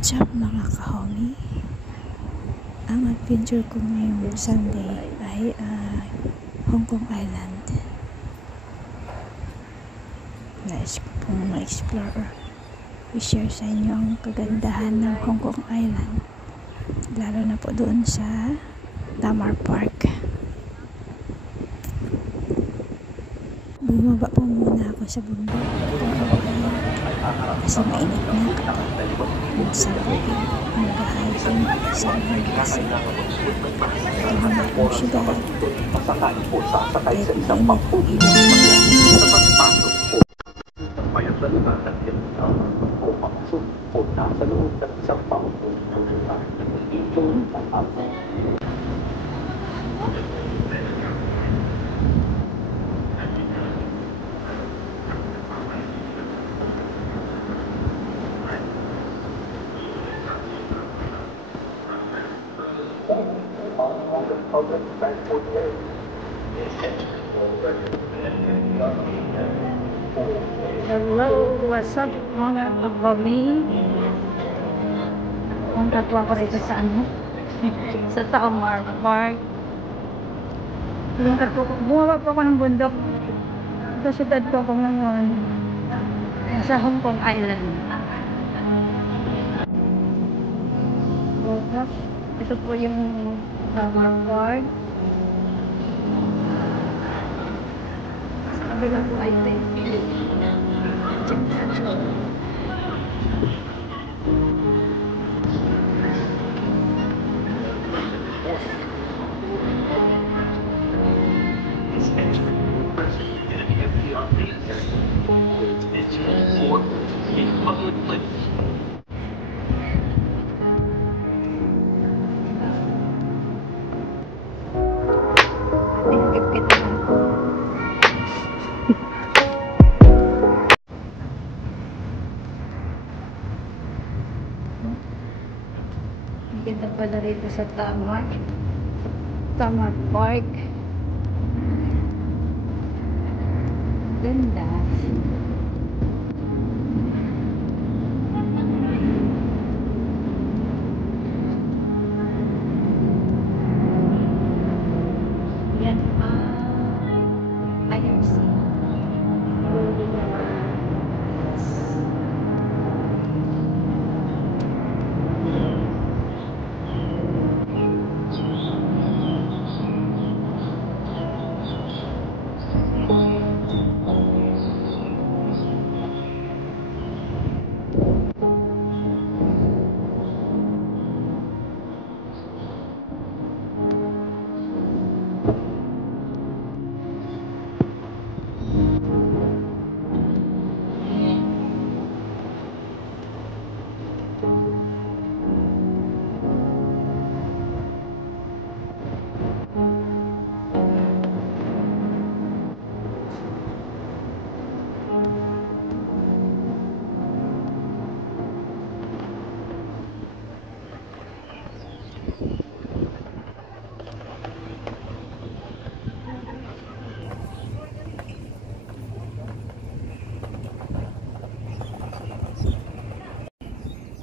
What's up mga kahomi? Ang adventure ko ngayong Sunday ay Hong Kong Island. Nais ko pong ma-explore, i-share sa inyo ang kagandahan ng Hong Kong Island, lalo na po doon sa Tamar Park. Bumaba po muna ako sa bundok kasi mainit na kapag magsabugin mag-hiking sa kasi mahal po siya kahit mainit po Hello, what's up mga kahomi? Punta po ako rito sa sa Tamar Park. Bumaba po ako ng bundok. Sa syudad po ako ngayon sa Hong Kong Island. Ito po yung Tamar Park. Sabi na po ay kita pala rito sa Tamar Park. Ganda. Yan IRC.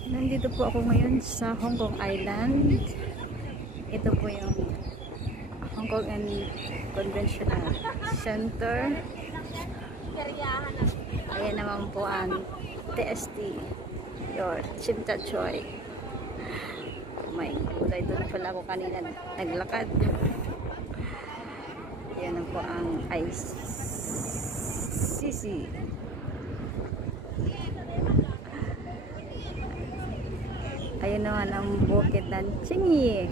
Nandito po ako ngayon sa Hong Kong Island. Ito po yung Hong Kong Conventional Center. Ayan naman po ang TST, your Tsim Tha Tsui. May kulay doon pala ako kanina naglakad. Ayan na po ang ICC. Ayun naman ang bukid ng Tsingy.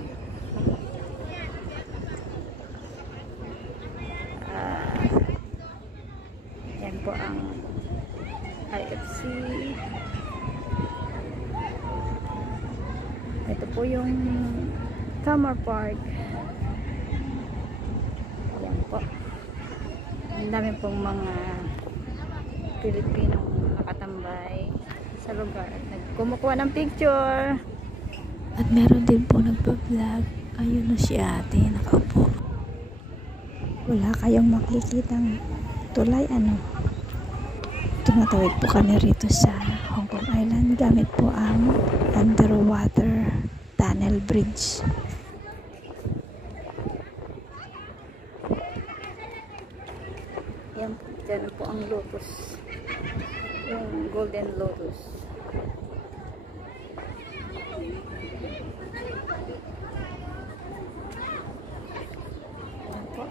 Yan po ang IFC. Ito po yung Tamar Park. Yan po. Ang dami pong mga Pilipinong nakatambay sa lugar at kumukuha ng picture. At meron din po nagpa-vlog. Ayun na si ate nakaupo. Wala kayong makikitang tulay ito tumatawid po kami rito sa Hong Kong Island gamit po ang underwater tunnel bridge. Yan, dyan po ang lotus. Yung golden lotus. Yan po.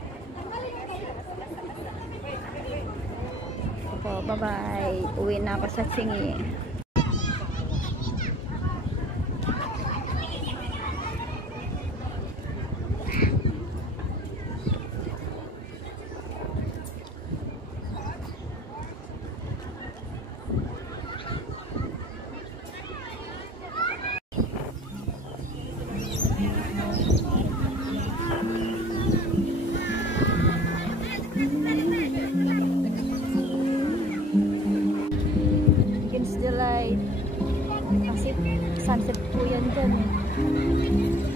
Opo, bye-bye. Uwi na ako sa Chingi. Against the light. Kasi sunset po yan dyan eh.